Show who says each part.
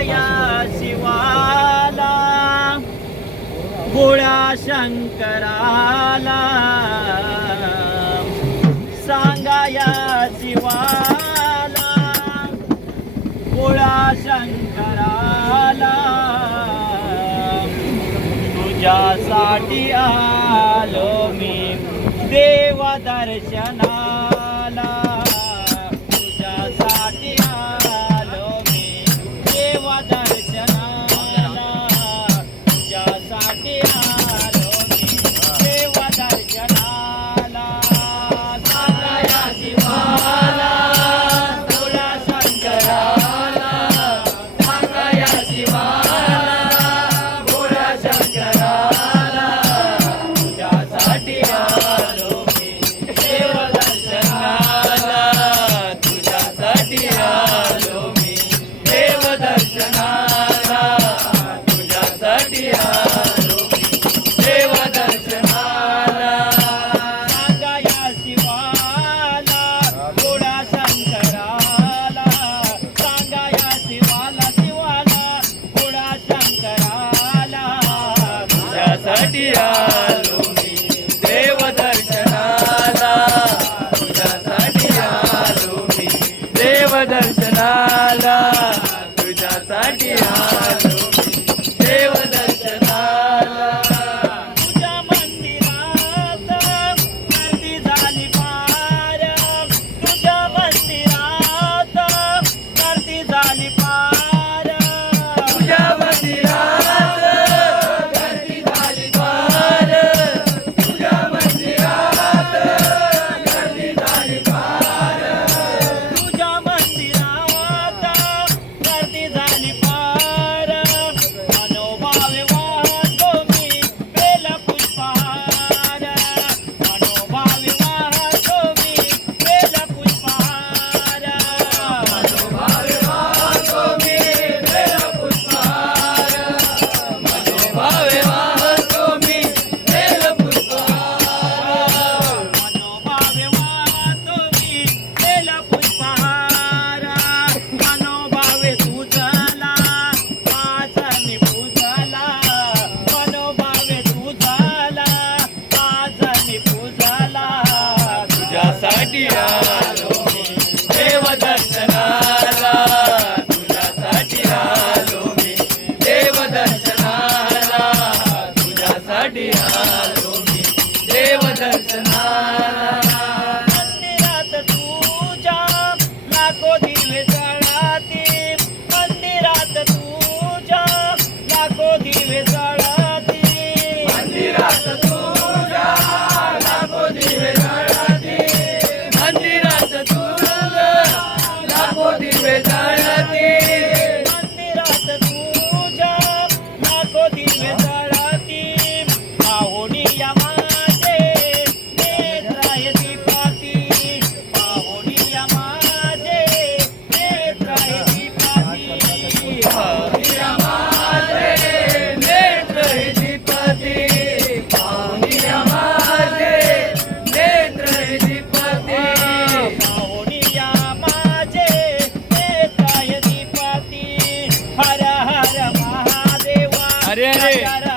Speaker 1: या शिवाला गोळा शंकराला. सांगा या शिवाला गोळा शंकराला. तुझ्यासाठी आलो मी देवा दर्शना तुझ्यासाठी आलो मी देव दर्शनाला तुझ्यासाठी आलो मी. देव दर्शनाला तुझ्यासाठी आलो. আরে আরে